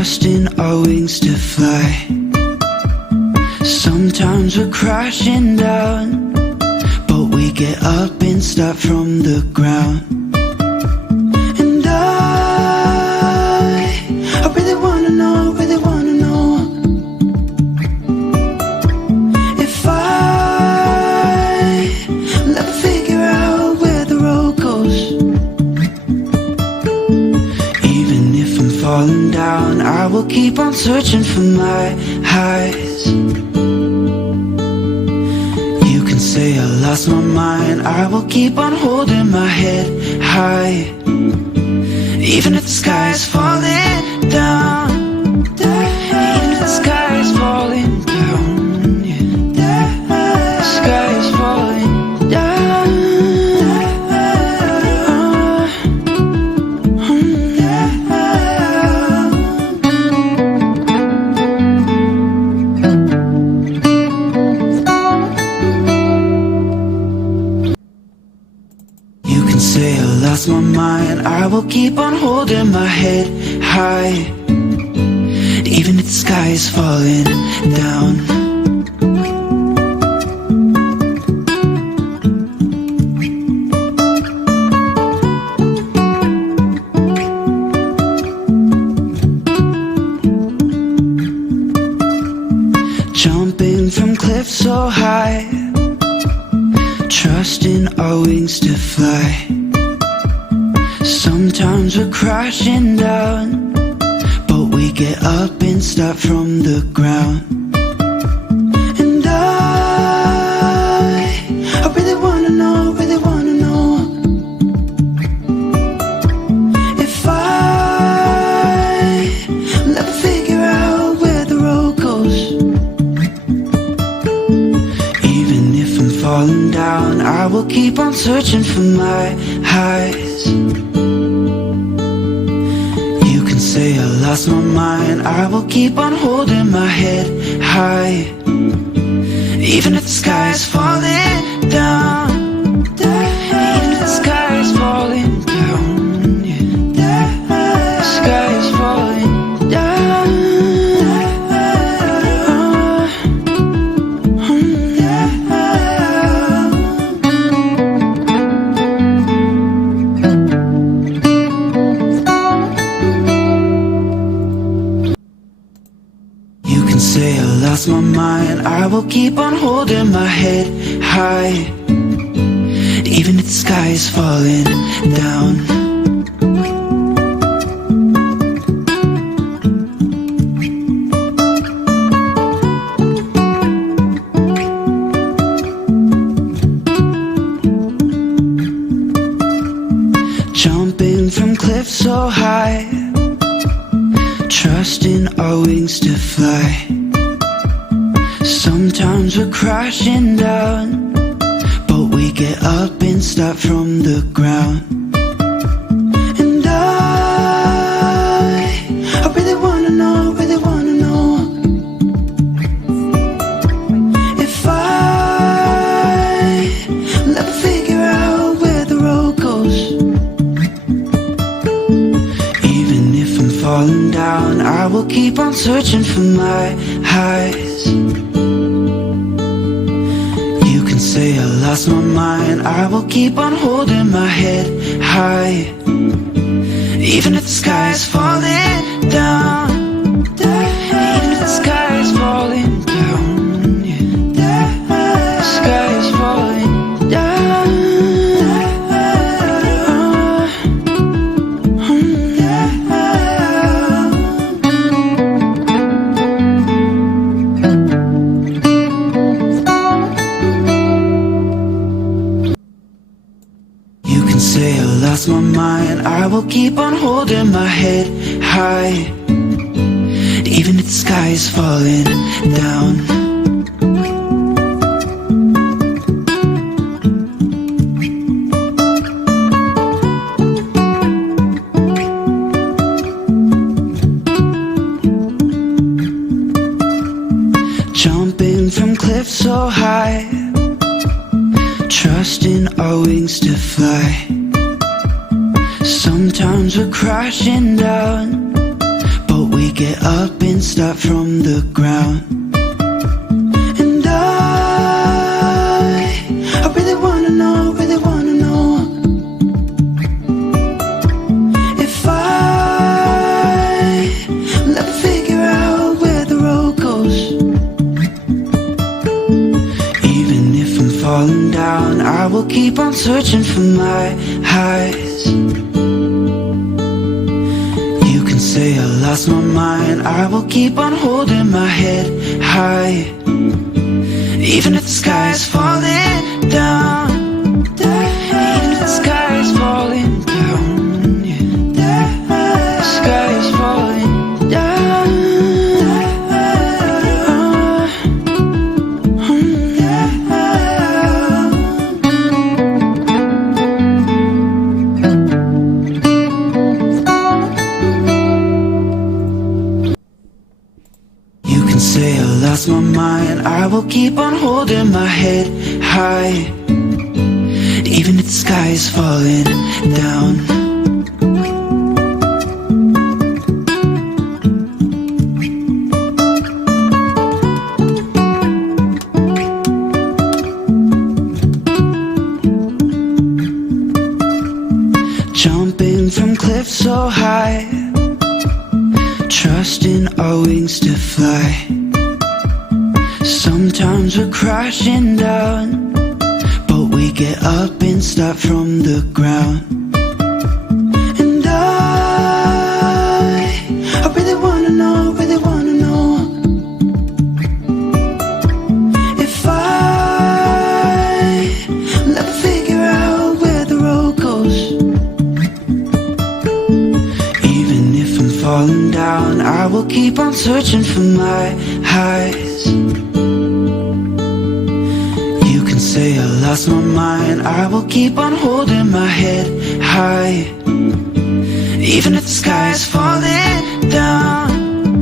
trusting our wings to fly. Sometimes we're crashing down, but we get up and start from the ground. And I really wanna know, really wanna know if I'll ever figure out where the road goes. Even if I'm falling down, I will keep on searching for my highs. Say I lost my mind, I will keep on holding my head high. Even if the sky is falling down, even if the sky is falling down, yeah. The sky is falling down. Say I lost my mind, I will keep on holding my head high. Even if the sky is falling down. Jumping from cliffs so high, trusting our wings to fly. Sometimes we're crashing down, but we get up and start from the ground. And I really wanna know, really wanna know if I'll ever figure out where the road goes. Even if I'm falling down, I will keep on searching for my highs. Say I lost my mind, I will keep on holding my head high. Even if the sky is falling down, even if the sky is falling down, yeah. The sky is falling down. Say I lost my mind, I will keep on holding my head high. Even if the sky is falling down. Jumping from cliffs so high, trusting our wings to fly. Sometimes we're crashing down, but we get up and start from the ground. And I really wanna know, really wanna know if I'll ever figure out where the road goes. Even if I'm falling down, I will keep on searching for my highs. Say I lost my mind, I will keep on holding my head high. Even if the sky is falling down, even if the sky is falling down, yeah. The sky is falling down. Say I lost my mind, I will keep on holding my head high. Even if the sky is falling down. Jumping from cliffs so high, trusting our wings to fly. Sometimes we're crashing down, but we get up and start from the ground. And I really wanna know, if I will ever figure out where the road goes. Even if I'm falling down, I will keep on searching for my highs. You can say I lost my mind, I will keep on holding my head high. Even if the sky is falling down, even if the sky is falling down, yeah. The sky is falling down. You can say I lost my mind, I will keep on holding my head high. Even if the sky is falling down. Jumping from cliffs so high, trusting our wings to fly. Sometimes we're crashing down, but we get up and start from the ground. And I really wanna know, if I will ever figure out where the road goes. Even if I'm falling down, I will keep on searching for my highs. You can say I lost my mind, I will keep on holding my head high. Even if the sky is falling down,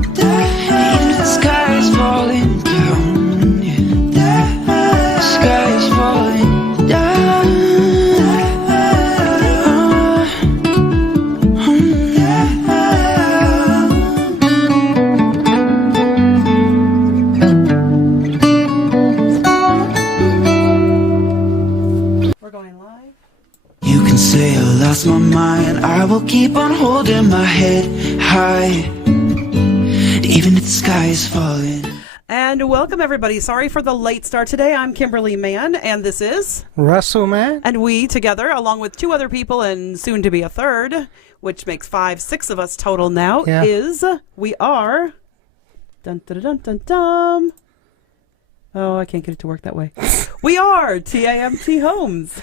even if the sky is falling down, yeah. The sky is falling down. You can say I lost my mind, I will keep on holding my head high. Even if the sky is falling. And welcome everybody. Sorry for the late start today. I'm Kimberly Mann and this is Russell Mann. And we together, along with two other people and soon to be a third, which makes 6 of us total now, we are dun dun dun dun dun. Oh, I can't get it to work that way. We are TAMT Homes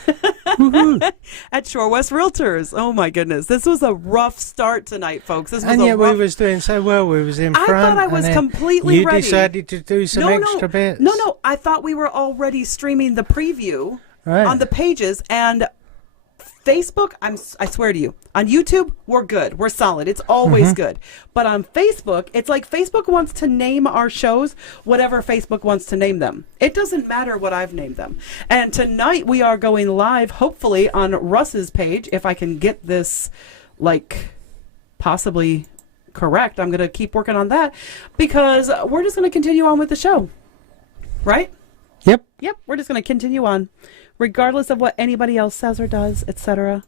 at Shore West Realtors. Oh my goodness, this was a rough start tonight, folks. This was and yet we was doing so well. We was in front. I thought I was completely ready. You decided to do some extra bits. No. I thought we were already streaming the preview on the pages and Facebook. I swear to you, on YouTube we're good. We're solid. It's always good. But on Facebook, it's like Facebook wants to name our shows whatever Facebook wants to name them. It doesn't matter what I've named them. And tonight we are going live, hopefully on Russ's page. If I can get this, possibly correct, I'm going to keep working on that because we're just going to continue on with the show, right? Yep. We're just going to continue on, regardless of what anybody else says or does, etc.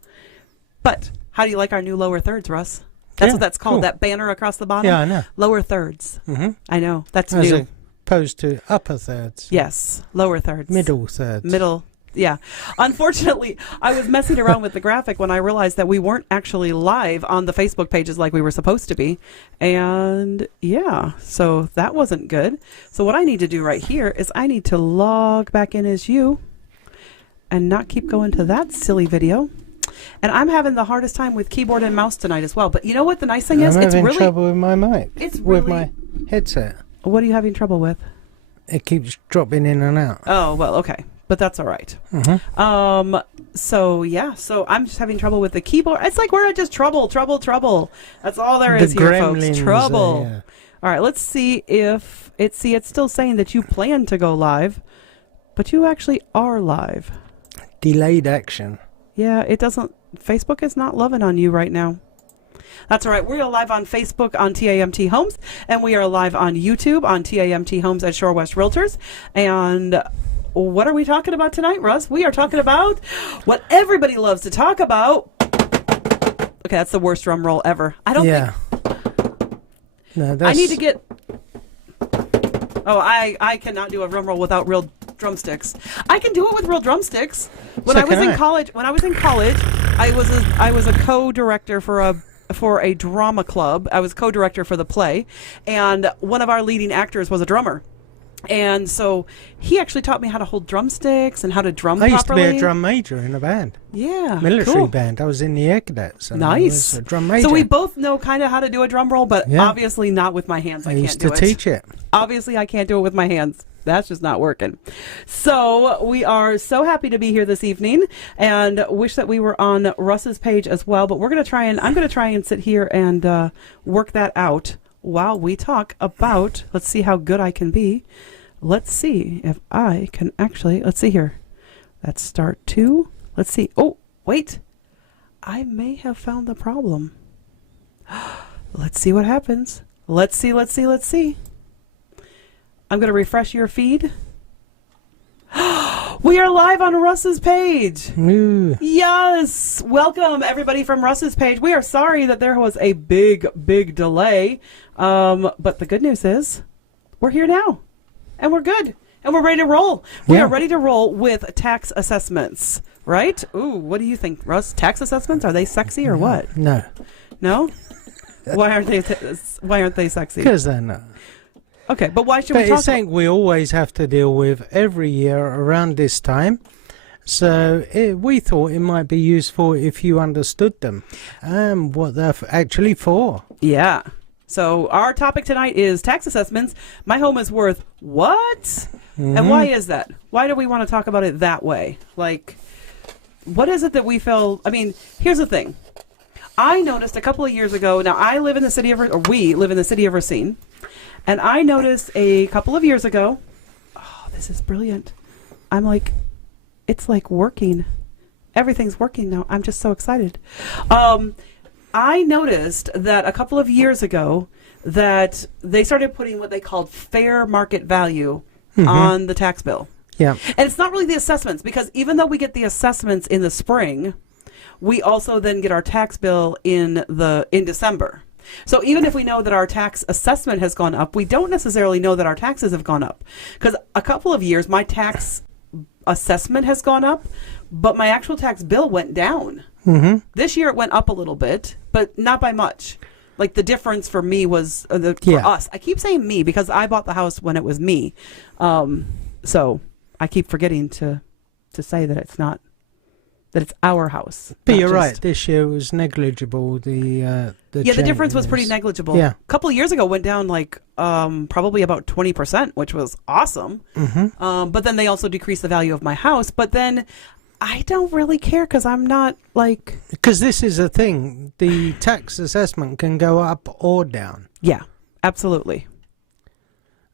But how do you like our new lower thirds, Russ? That's what that's called. Cool. That banner across the bottom. Yeah, I know. Lower thirds. I know. That's as new. Opposed to upper thirds. Yes, lower thirds. Middle thirds. Middle. Yeah. Unfortunately, I was messing around with the graphic when I realized that we weren't actually live on the Facebook pages like we were supposed to be. And yeah, so that wasn't good. So what I need to do right here is I need to log back in as you and not keep going to that silly video. And I'm having the hardest time with keyboard and mouse tonight as well. But you know what the nice thing is? I'm having trouble with my mic. It's with my headset. What are you having trouble with? It keeps dropping in and out. Oh, well, okay. But that's all right. So yeah, so I'm just having trouble with the keyboard. It's like we're just trouble. That's all there is here, folks. Trouble. Yeah. All right, let's see if it's still saying that you plan to go live, but you actually are live. Delayed action. Yeah, it doesn't. Facebook is not loving on you right now. That's all right. We are live on Facebook on TAMT Homes, and we are live on YouTube on TAMT Homes at Shore West Realtors. And what are we talking about tonight, Russ? We are talking about what everybody loves to talk about. Okay, that's the worst drum roll ever. I don't think... No, that's... I need to get... Oh, I cannot do a drum roll without real drumsticks. I can do it with real drumsticks. When I was in college, I was a co-director for a drama club. I was co-director for the play, and one of our leading actors was a drummer. And so he actually taught me how to hold drumsticks and how to drum properly. I used to be a drum major in a band. Yeah. Military band. I was in the Air Cadets. Nice. I was a drum major. So we both know kind of how to do a drum roll, but obviously not with my hands. I used can't to teach it. Obviously, I can't do it with my hands. That's just not working. So we are so happy to be here this evening and wish that we were on Russ's page as well. But I'm going to try and sit here and work that out while we talk about, let's see how good I can be. Let's see if I can actually, let's see here. That's start 2. Let's see. Oh, wait. I may have found the problem. Let's see what happens. Let's see. I'm going to refresh your feed. We are live on Russ's page. Ooh. Yes. Welcome, everybody, from Russ's page. We are sorry that there was a big delay. But the good news is we're here now. And we're good. And we're ready to roll. We are ready to roll with tax assessments, right? Ooh, what do you think, Russ? Tax assessments, are they sexy or what? No. No? Why aren't they sexy? Because they're not. Okay, but why should we talk But it's something we always have to deal with every year around this time. So we thought it might be useful if you understood them and what they're actually for. Yeah. So our topic tonight is tax assessments. My home is worth what? Mm-hmm. And why is that? Why do we want to talk about it that way? Like, what is it that we feel? I mean, here's the thing. I noticed a couple of years ago. Now, we live in the city of Racine. And I noticed a couple of years ago, oh, this is brilliant. I'm like, it's like working. Everything's working now. I'm just so excited. I noticed that a couple of years ago that they started putting what they called fair market value on the tax bill. Yeah. And it's not really the assessments, because even though we get the assessments in the spring, we also then get our tax bill in December. So even if we know that our tax assessment has gone up, we don't necessarily know that our taxes have gone up. Because a couple of years, my tax assessment has gone up, but my actual tax bill went down. Mm-hmm. This year it went up a little bit, but not by much. Like the difference for me was, for us, I keep saying me because I bought the house when it was me. So I keep forgetting to say that it's not. That it's our house. But you're right. This year was negligible. The difference was pretty negligible. Yeah. A couple of years ago, it went down like probably about 20%, which was awesome. Mm-hmm. But then they also decreased the value of my house. But then I don't really care because I'm not like. Because this is a thing. The tax assessment can go up or down. Yeah, absolutely.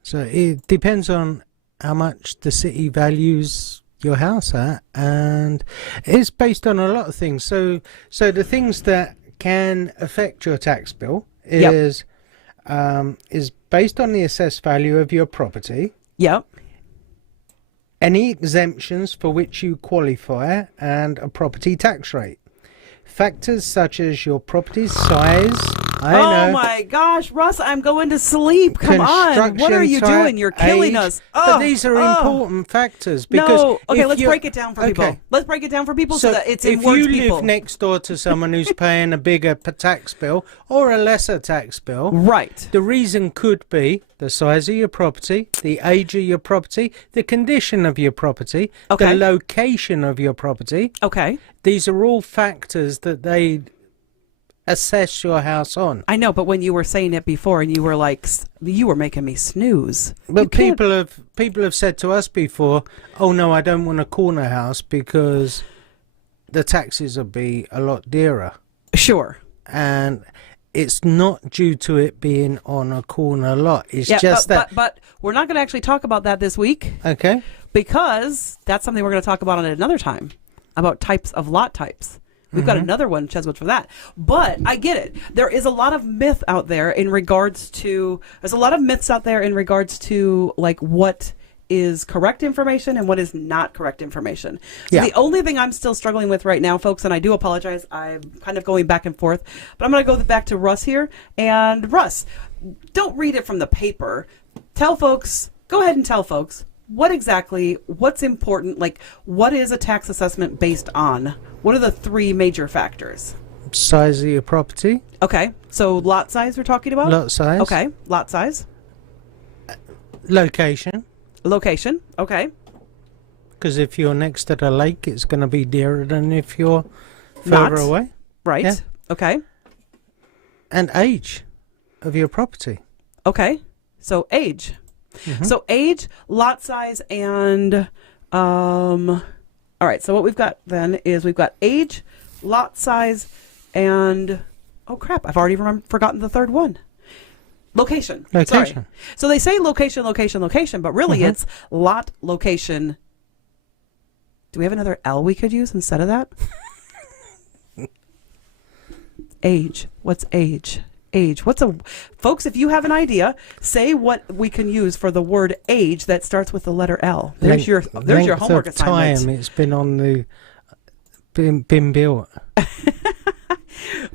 So it depends on how much the city values your house at, and it's based on a lot of things. So the things that can affect your tax bill is based on the assessed value of your property. Yep. Any exemptions for which you qualify, and a property tax rate. Factors such as your property's size. Oh my gosh, Russ, I'm going to sleep. Come on. What are you doing? You're killing us. But these are important factors. Because let's break it down for people. Let's break it down for people so that it's in words. If you live next door to someone who's paying a bigger tax bill or a lesser tax bill, right? The reason could be the size of your property, the age of your property, the condition of your property, the location of your property. Okay. These are all factors that they assess your house on. I know, but when you were saying it before and you were like, you were making me snooze. But people have said to us before, oh no, I don't want a corner house because the taxes will be a lot dearer. Sure. And it's not due to it being on a corner lot. It's just But we're not going to actually talk about that this week. Okay. Because that's something we're going to talk about at another time, about types of lot types. We've got another one, Cheswood, for that. But I get it. There is a lot of myth out there in regards to, like what is correct information and what is not correct information. So the only thing I'm still struggling with right now, folks, and I do apologize, I'm kind of going back and forth, but I'm going to go back to Russ here. And Russ, don't read it from the paper. Go ahead and tell folks what's important, like what is a tax assessment based on? What are the three major factors? Size of your property. Okay, so lot size we're talking about? Lot size. Okay, lot size. Location. Location, okay. Because if you're next to the lake, it's going to be dearer than if you're further away. Right, Yeah. okay. And age of your property. Okay, so age. So age, lot size, and all right. So what we've got then is we've got age, lot size, and oh crap! I've already forgotten the third one. Location. Sorry. So they say location, but really it's lot, location. Do we have another L we could use instead of that? Age. What's age? Age. Folks, if you have an idea, say what we can use for the word age that starts with the letter L. There's your homework assignment. Time it's been on the been built.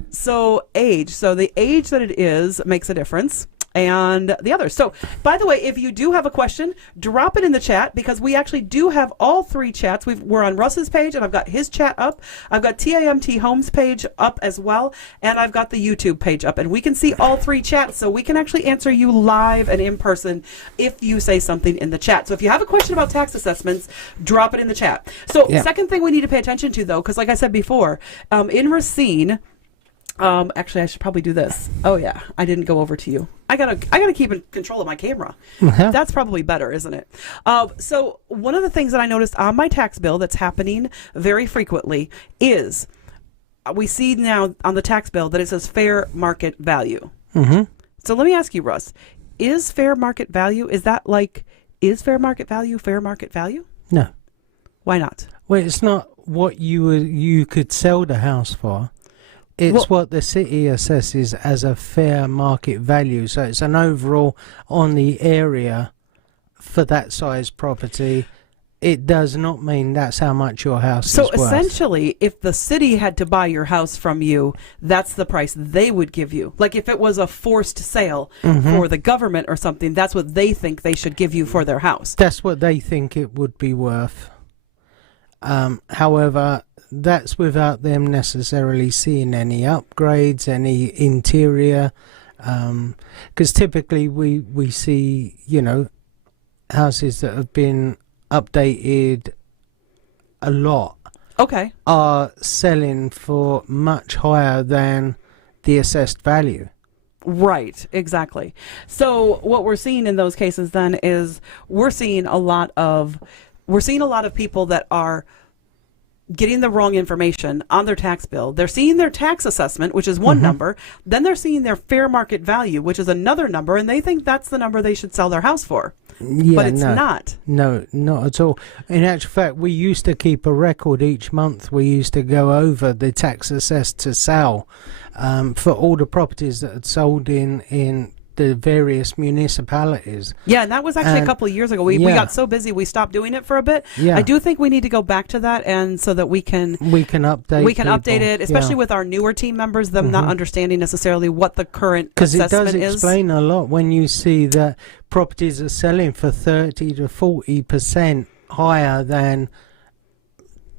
So age. So the age that it is makes a difference. And the others. So, by the way, if you do have a question, drop it in the chat because we actually do have all three chats. We're on Russ's page, and I've got his chat up. I've got TAMT Homes page up as well, and I've got the YouTube page up. And we can see all three chats, so we can actually answer you live and in person if you say something in the chat. So if you have a question about tax assessments, drop it in the chat. So, second thing we need to pay attention to, though, because like I said before, in Racine, actually, I should probably do this. Oh yeah, I didn't go over to you. I gotta keep in control of my camera. That's probably better, isn't it? So one of the things that I noticed on my tax bill that's happening very frequently is we see now on the tax bill that it says fair market value. So let me ask you, Russ, is fair market value fair market value? No. Why not? Well, it's not what you could sell the house for. It's what the city assesses as a fair market value. So it's an overall on the area for that size property. It does not mean that's how much your house is worth. So essentially, if the city had to buy your house from you, that's the price they would give you. Like if it was a forced sale for the government or something, that's what they think they should give you for their house. That's what they think it would be worth. However, that's without them necessarily seeing any upgrades, any interior, because typically we see, houses that have been updated a lot are selling for much higher than the assessed value. Right, exactly. So what we're seeing in those cases then is we're seeing a lot of people that are getting the wrong information on their tax bill. They're seeing their tax assessment, which is one number. Then they're seeing their fair market value, which is another number, and they think that's the number they should sell their house for. Yeah, but it's not. No, not at all. In actual fact, we used to keep a record each month. We used to go over the tax assessed to sell for all the properties that had sold in the various municipalities. Yeah, and that was actually a couple of years ago. We got so busy we stopped doing it for a bit. Yeah. I do think we need to go back to that, and so that we can update it, especially with our newer team members, them not understanding necessarily what the current assessment is. Because it does explain a lot when you see that properties are selling for 30 to 40% higher than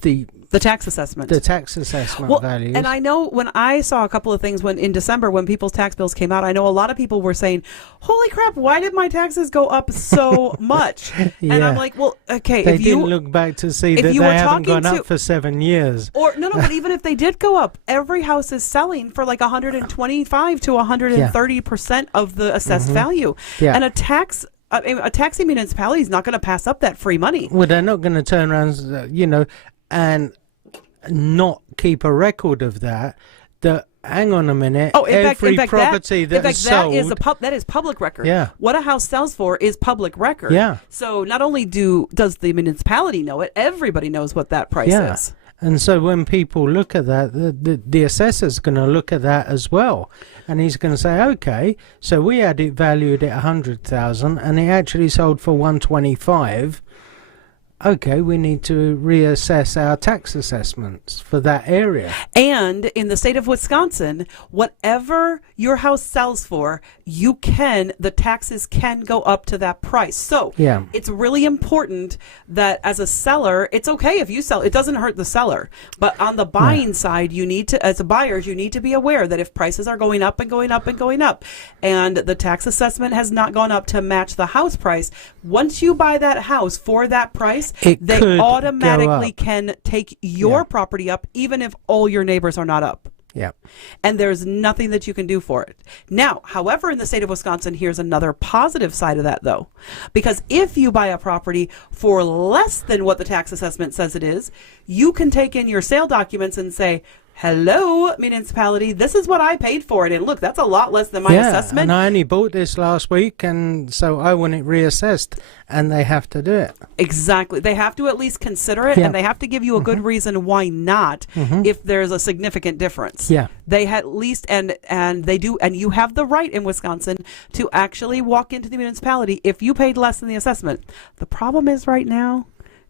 the tax assessment. The tax assessment values. And I know when I saw a couple of things in December when people's tax bills came out, I know a lot of people were saying, holy crap, why did my taxes go up so much? And I'm like, well, okay. They didn't look back to see that they haven't gone up for 7 years. But even if they did go up, every house is selling for like 125 to 130% of the assessed value. Yeah. And a taxing municipality is not going to pass up that free money. Well, they're not going to turn around, and not keep a record of that. Hang on a minute. Every property that is sold, that is public record. Yeah. What a house sells for is public record. Yeah. So not only does the municipality know it, everybody knows what that price is. And so when people look at that, the assessor's going to look at that as well, and he's going to say, okay, so we had it valued at 100,000, and it actually sold for 125. Okay, we need to reassess our tax assessments for that area. And in the state of Wisconsin, whatever your house sells for, the taxes can go up to that price. So Yeah. it's really important that as a seller, it's okay if you sell, it doesn't hurt the seller. But on the buying side, you need to, as a buyers, you need to be aware that if prices are going up and going up and going up, and the tax assessment has not gone up to match the house price, once you buy that house for that price, It they could automatically go up. can take your property up, even if all your neighbors are not up. Yeah. And there's nothing that you can do for it. Now, however, in the state of Wisconsin, here's another positive side of that, though. Because if you buy a property for less than what the tax assessment says it is, you can take in your sale documents and say, hello, municipality, this is what I paid for it. And look, that's a lot less than my assessment. And I only bought this last week, and so I want it reassessed, and they have to do it. Exactly. They have to at least consider it, Yeah. and they have to give you a good reason why not if there's a significant difference. Yeah. They at least, and they do, and you have the right in Wisconsin to actually walk into the municipality if you paid less than the assessment. The problem is right now,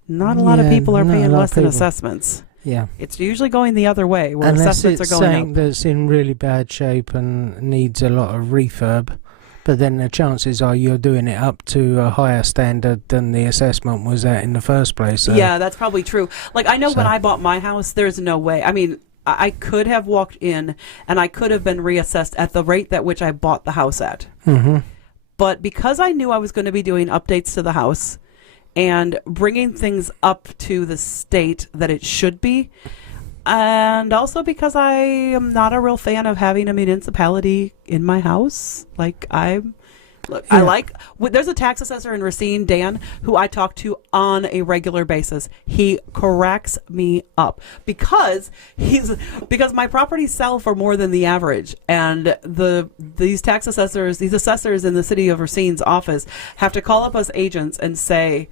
not a lot of Yeah, people are not a paying lot of less than people. assessments. Yeah. It's usually going the other way, where Unless assessments it's are going saying up. that's in really bad shape and needs a lot of refurb. But then the chances are you're doing it up to a higher standard than the assessment was at in the first place. So. Yeah, that's probably true. Like, I know when So- I bought my house, there's no way. I mean, I could have walked in and I could have been reassessed at the rate at which I bought the house at. Mm-hmm. But because I knew I was going to be doing updates to the house and bringing things up to the state that it should be, and also because I am not a real fan of having a municipality in my house. Like, I like, there's a tax assessor in Racine, Dan, who I talk to on a regular basis. He cracks me up because my properties sell for more than the average, and these tax assessors, these assessors in the city of Racine's office have to call up us agents and say,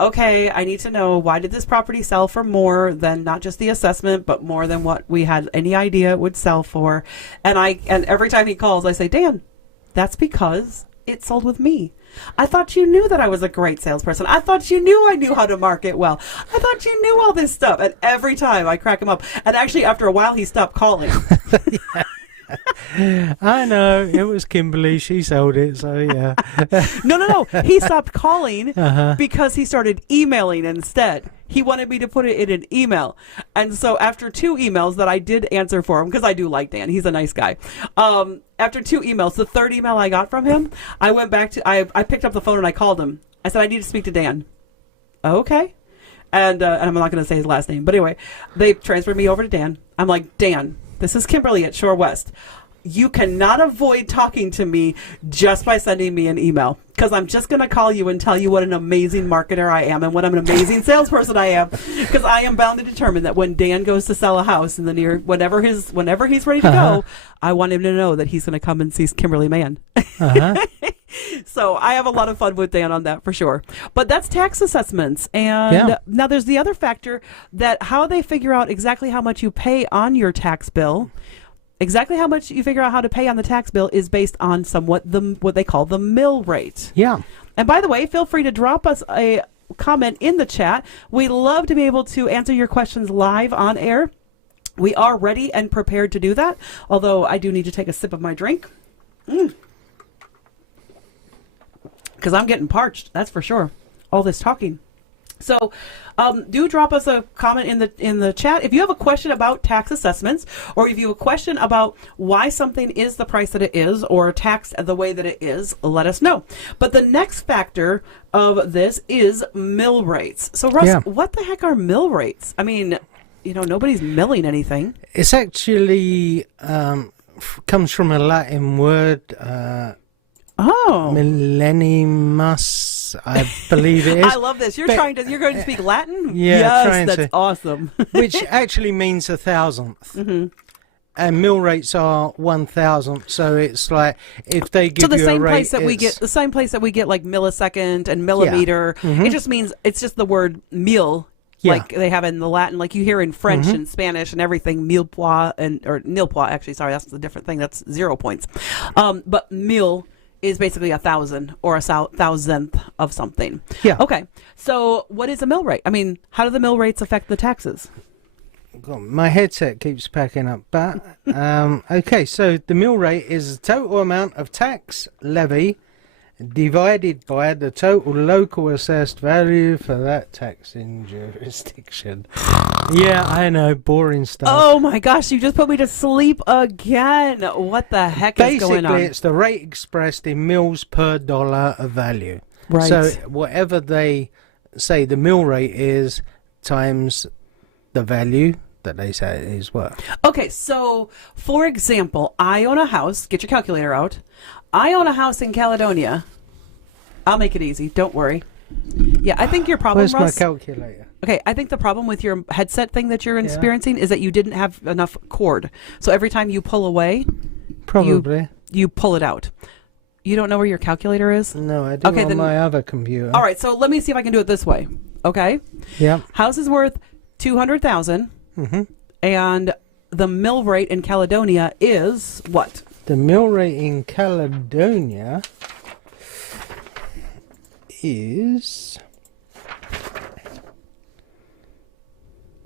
okay, I need to know, why did this property sell for more than not just the assessment, but more than what we had any idea it would sell for? And every time he calls, I say, Dan, that's because it sold with me. I thought you knew that I was a great salesperson. I thought you knew I knew how to market well. I thought you knew all this stuff. And every time I crack him up. And actually, after a while, he stopped calling. I know, it was Kimberly. She sold it, so yeah. No. He stopped calling because he started emailing instead. He wanted me to put it in an email. And so after 2 emails that I did answer for him, because I do like Dan, he's a nice guy. After 2 emails, the 3rd email I got from him, I went back to, I picked up the phone and I called him. I said, I need to speak to Dan. Okay. And I'm not going to say his last name. But anyway, they transferred me over to Dan. I'm like, Dan, this is Kimberly at Shore West. You cannot avoid talking to me just by sending me an email, because I'm just going to call you and tell you what an amazing marketer I am and what an amazing salesperson I am, because I am bound to determine that when Dan goes to sell a house in the whenever he's ready to go, I want him to know that he's going to come and see Kimberly Mann. So I have a lot of fun with Dan on that for sure. But that's tax assessments. And now there's the other factor, that how they figure out exactly how much you pay on your tax bill. Exactly how much you figure out how to pay on the tax bill is based on what they call the mill rate. Yeah. And by the way, feel free to drop us a comment in the chat. We love to be able to answer your questions live on air. We are ready and prepared to do that, although I do need to take a sip of my drink. Because I'm getting parched, that's for sure. All this talking. So do drop us a comment in the chat if you have a question about tax assessments, or if you have a question about why something is the price that it is or taxed the way that it is. Let us know. But the next factor of this is mill rates. So Russ, what the heck are mill rates? I mean, nobody's milling anything. It's actually comes from a Latin word. Millennium-mus, I believe it is. I love this. You're going to speak Latin? Yeah, yes, that's awesome. Which actually means 1,000th. Mm-hmm. And mill rates are 1,000th, so it's like if they give you a rate, the same place that we get like millisecond and millimeter. Mm-hmm. It just means it's just the word mil. Yeah. like they have in the Latin, like you hear in French and Spanish and everything, mille pois or nil pois. Actually, sorry, that's a different thing. That's 0 points. But mille is basically 1,000 or a thousandth of something. Yeah. Okay. So what is a mill rate? I mean, how do the mill rates affect the taxes? God, my headset keeps packing up. But okay, so the mill rate is the total amount of tax levy divided by the total local assessed value for that taxing jurisdiction. Yeah, I know, boring stuff. Oh my gosh, you just put me to sleep again. What the heck is going on? Basically, it's the rate expressed in mils per dollar of value. Right. So whatever they say the mill rate is times the value that they say it is worth. Okay, so for example, I own a house. Get your calculator out. I own a house in Caledonia. I'll make it easy. Don't worry. Yeah, I think your problem, Where's Russ, my calculator? okay, I think the problem with your headset thing that you're experiencing is that you didn't have enough cord. So every time you pull away, Probably. you pull it out. You don't know where your calculator is? No, I do Okay, on then- my other computer. All right, so let me see if I can do it this way. Okay? Yep. House is worth 200,000 and the mill rate in Caledonia is what? The mill rate in Caledonia is...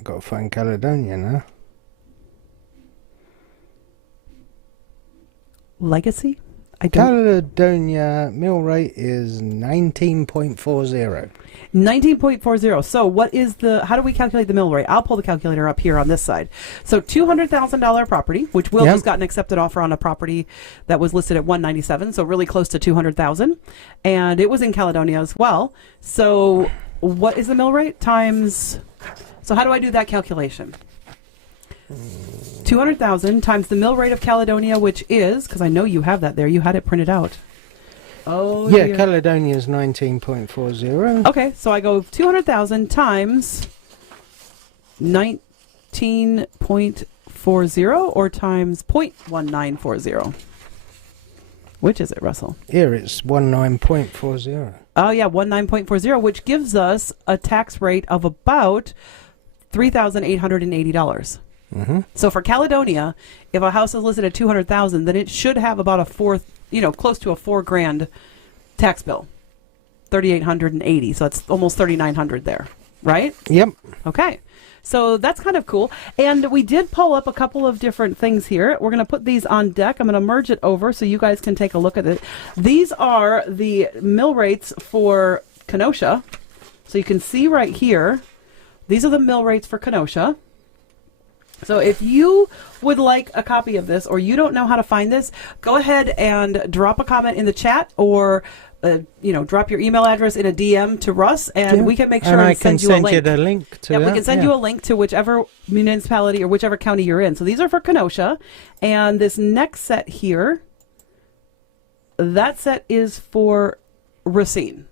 Gotta find Caledonia now. Legacy? I don't. Caledonia mill rate is 19.40. 19.40. So what is how do we calculate the mill rate? I'll pull the calculator up here on this side. So $200,000 property, which Will just got an accepted offer on a property that was listed at 197, so really close to 200,000, and it was in Caledonia as well. So what is the mill rate times? So how do I do that calculation? 200,000 times the mill rate of Caledonia, which is, because I know you have that there, you had it printed out. Oh, yeah, Caledonia is 19.40. Okay, so I go 200,000 times 19.40 or times 0.1940. Which is it, Russell? Here it's 19.40. Oh, yeah, 19.40, which gives us a tax rate of about $3,880. So for Caledonia, if a house is listed at 200,000, then it should have about close to a $4,000 tax bill, 3,880. So that's almost 3,900 there, right? Yep. Okay, so that's kind of cool. And we did pull up a couple of different things here. We're going to put these on deck. I'm going to merge it over so you guys can take a look at it. These are the mill rates for Kenosha. So you can see right here, these are the mill rates for Kenosha. So if you would like a copy of this or you don't know how to find this, go ahead and drop a comment in the chat or drop your email address in a DM to Russ and we can make sure and send you a link. The link to we can send you a link to whichever municipality or whichever county you're in. So these are for Kenosha, and this next set here, that set is for Racine.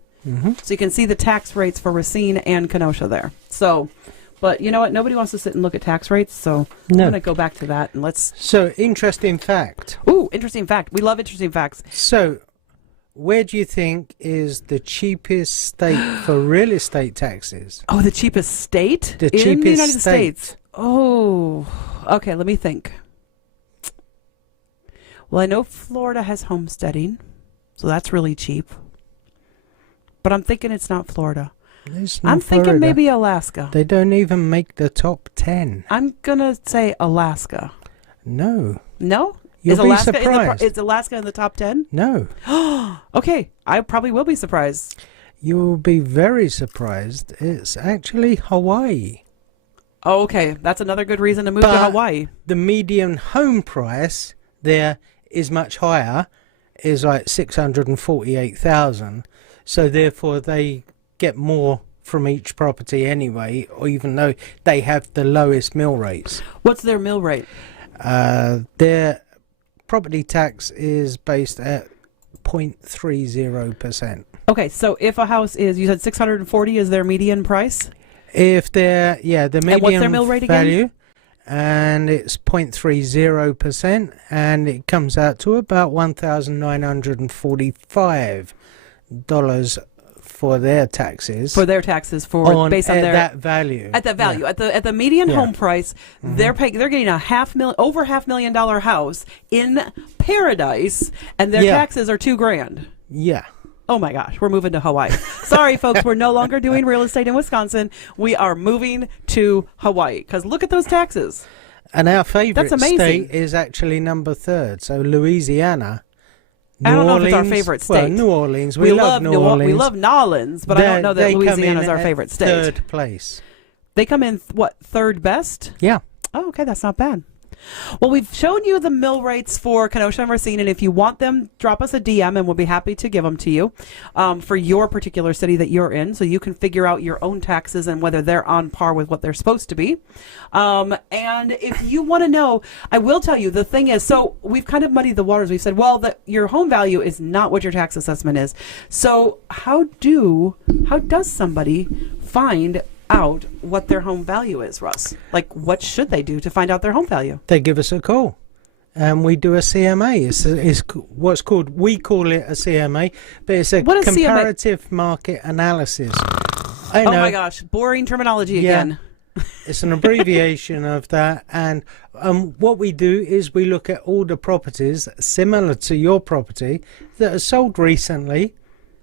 So you can see the tax rates for Racine and Kenosha there. So... But you know what? Nobody wants to sit and look at tax rates, so I'm going to go back to that and let's... So, interesting fact. Ooh, interesting fact. We love interesting facts. So, where do you think is the cheapest state for real estate taxes? Oh, the cheapest state? The in cheapest the United state. States. Oh, okay, let me think. Well, I know Florida has homesteading, so that's really cheap. But I'm thinking it's not Florida. I'm thinking Florida. maybe Alaska. They don't even make the top 10. I'm going to say Alaska. No. No? You'll be surprised. Is Alaska in the top 10? No. Okay, I probably will be surprised. You'll be very surprised. It's actually Hawaii. Oh, okay, that's another good reason to move to Hawaii. The median home price there is much higher, is like 648,000. So therefore they get more from each property anyway, or even though they have the lowest mill rates. What's their mill rate? Their property tax is based at 0.30%. Okay, so if a house is, you said 640 is their median price? If they're, the median and what's their mill rate value, again? And it's 0.30%, and it comes out to about $1,945 for their taxes. Based on their that value. At that value, at the median home price, they're getting over $500,000 house in paradise, and their taxes are $2,000. Yeah. Oh my gosh, we're moving to Hawaii. Sorry, folks, we're no longer doing real estate in Wisconsin. We are moving to Hawaii because look at those taxes. And our favorite That's amazing. state is actually number 3rd. So Louisiana. I don't know if it's our favorite state. Well, New Orleans. We love New Orleans. We love Nolans, but I don't know that Louisiana is our favorite state. 3rd place. They come in, third best? Yeah. Oh, okay, that's not bad. Well, we've shown you the mill rates for Kenosha and Racine, and if you want them, drop us a DM, and we'll be happy to give them to you for your particular city that you're in, so you can figure out your own taxes and whether they're on par with what they're supposed to be. And if you want to know, I will tell you, the thing is, so we've kind of muddied the waters. We've said, well, your home value is not what your tax assessment is. So how does somebody find out what their home value is, Russ? Like, what should they do to find out their home value? They give us a call, and we do a CMA. It's what's called, we call it a CMA, but it's a comparative market analysis. I know. Oh my gosh, boring terminology again. It's an abbreviation of that, and what we do is we look at all the properties similar to your property that are sold recently.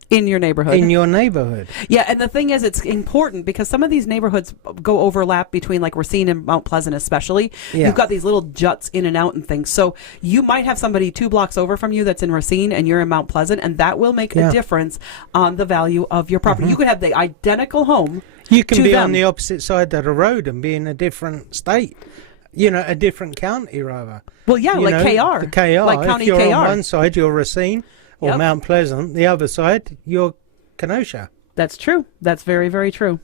In your neighborhood. Yeah, and the thing is, it's important because some of these neighborhoods go overlap between like Racine and Mount Pleasant especially. Yeah. You've got these little juts in and out and things. So you might have somebody 2 blocks over from you that's in Racine and you're in Mount Pleasant, and that will make a difference on the value of your property. You could have the identical home. You can be on the opposite side of the road and be in a different state. A different county, rather. Well, yeah, KR. The KR. Like County if you're KR. on one side, you're Racine. Or Mount Pleasant, the other side, you're Kenosha. That's true. That's very, very true.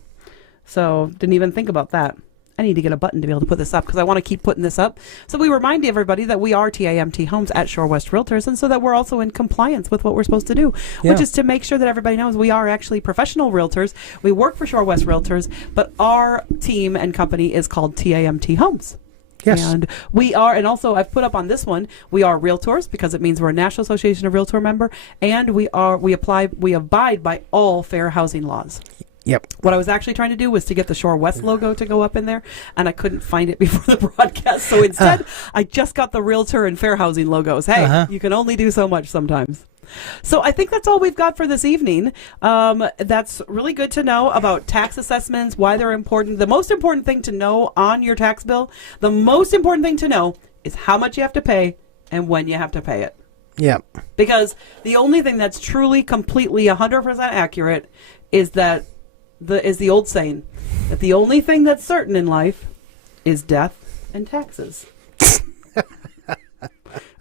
So, didn't even think about that. I need to get a button to be able to put this up because I want to keep putting this up. So we remind everybody that we are TAMT Homes at Shore West Realtors, and so that we're also in compliance with what we're supposed to do, which is to make sure that everybody knows we are actually professional realtors. We work for Shore West Realtors, but our team and company is called TAMT Homes. Yes. And we are, and also I've put up on this one, we are realtors because it means we're a National Association of Realtor member, and we abide by all fair housing laws. Yep. What I was actually trying to do was to get the Shore West logo to go up in there, and I couldn't find it before the broadcast. So instead, I just got the Realtor and Fair Housing logos. Hey, you can only do so much sometimes. So I think that's all we've got for this evening. That's really good to know about tax assessments, why they're important. The most important thing to know on your tax bill, the most important thing to know is how much you have to pay and when you have to pay it. Yeah. Because the only thing that's truly, completely, 100% accurate is that the old saying that the only thing that's certain in life is death and taxes.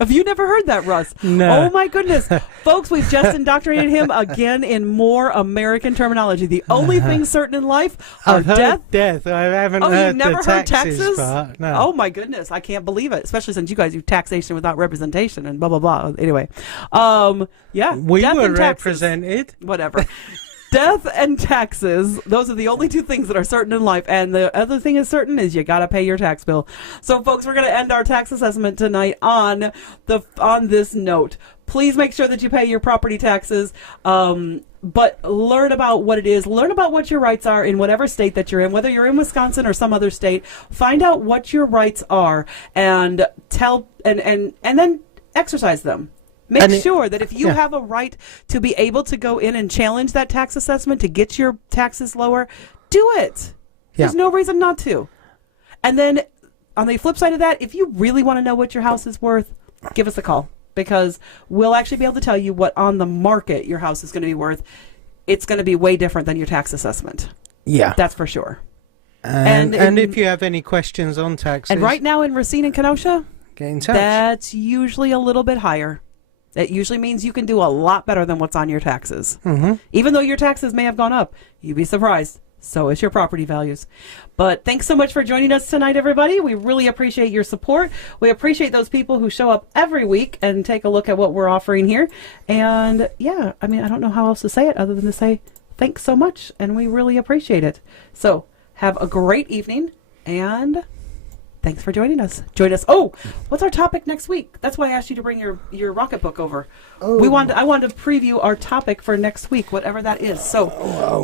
Have you never heard that, Russ? No. Oh, my goodness. Folks, we've just indoctrinated him again in more American terminology. The only things certain in life are death. I haven't heard you've never heard taxes? Part. No. Oh, my goodness. I can't believe it, especially since you guys do taxation without representation and blah, blah, blah. Anyway, we death were and taxes. represented. Whatever. Death and taxes, those are the only 2 things that are certain in life. And the other thing is certain is you got to pay your tax bill. So, folks, we're going to end our tax assessment tonight on this note. Please make sure that you pay your property taxes, but learn about what it is. Learn about what your rights are in whatever state that you're in, whether you're in Wisconsin or some other state. Find out what your rights are and and then exercise them. Make sure that if you have a right to be able to go in and challenge that tax assessment to get your taxes lower, do it. There's no reason not to. And then on the flip side of that, if you really want to know what your house is worth, give us a call because we'll actually be able to tell you what on the market your house is going to be worth. It's going to be way different than your tax assessment. Yeah. That's for sure. And if you have any questions on taxes. And right now in Racine and Kenosha, get in touch. That's usually a little bit higher. That usually means you can do a lot better than what's on your taxes. Mm-hmm. Even though your taxes may have gone up, you'd be surprised. So is your property values. But thanks so much for joining us tonight, everybody. We really appreciate your support. We appreciate those people who show up every week and take a look at what we're offering here. And yeah, I don't know how else to say it other than to say thanks so much. And we really appreciate it. So have a great evening and Thanks for joining us. Join us. Oh, what's our topic next week? That's why I asked you to bring your rocket book over. Oh. I wanted to preview our topic for next week, whatever that is. So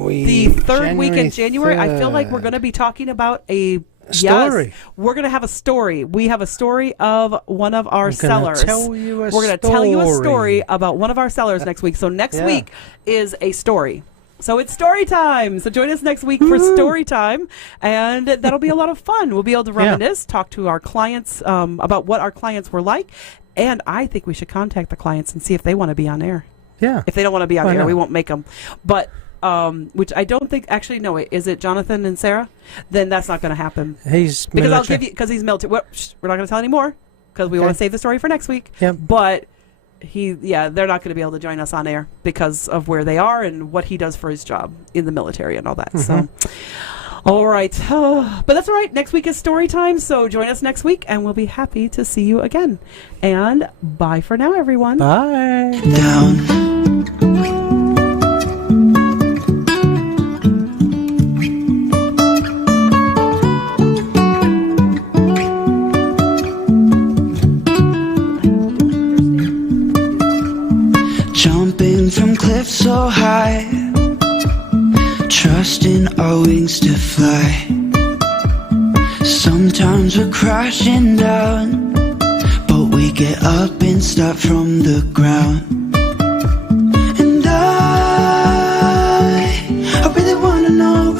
the third week in January, I feel like we're going to be talking about a story. Yes, we're going to have a story. We have a story of one of our sellers. We're going to tell you a story about one of our sellers next week. So next week is a story. So it's story time. So join us next week for story time, and that'll be a lot of fun. We'll be able to reminisce, talk to our clients about what our clients were like, and I think we should contact the clients and see if they want to be on air. Yeah. If they don't want to be on Why air, not? we won't make them. But which I don't think. Actually, no. Is it Jonathan and Sarah? Then that's not going to happen. He's Because military. I'll give you because he's military. Well, we're not going to tell anymore because we want to save the story for next week. Yep. But they're not going to be able to join us on air because of where they are and what he does for his job in the military and all that. So, all right. But that's all right. Next week is story time. So join us next week and we'll be happy to see you again. And bye for now, everyone. Bye. down. Jumping from cliffs so high, trusting our wings to fly. Sometimes we're crashing down, but we get up and start from the ground. And I really wanna know,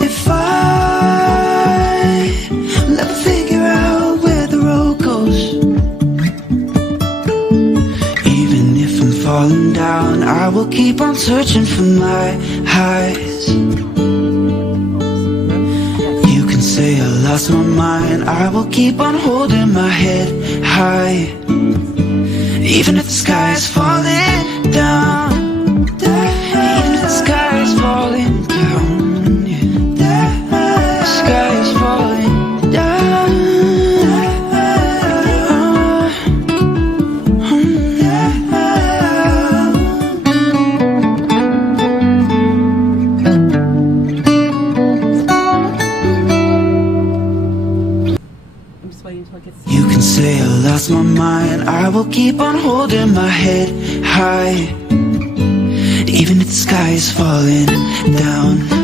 if I'll ever figure out where the road goes. Even if I'm falling down, I will keep on searching for my highs. You can say I lost my mind, I will keep on holding my head high. Even if the sky is falling down, even if the sky is falling down, the sky is falling down. I'm just waiting until it gets. You can say I lost my mind, I will keep on holding my head high. Even if the sky is falling down.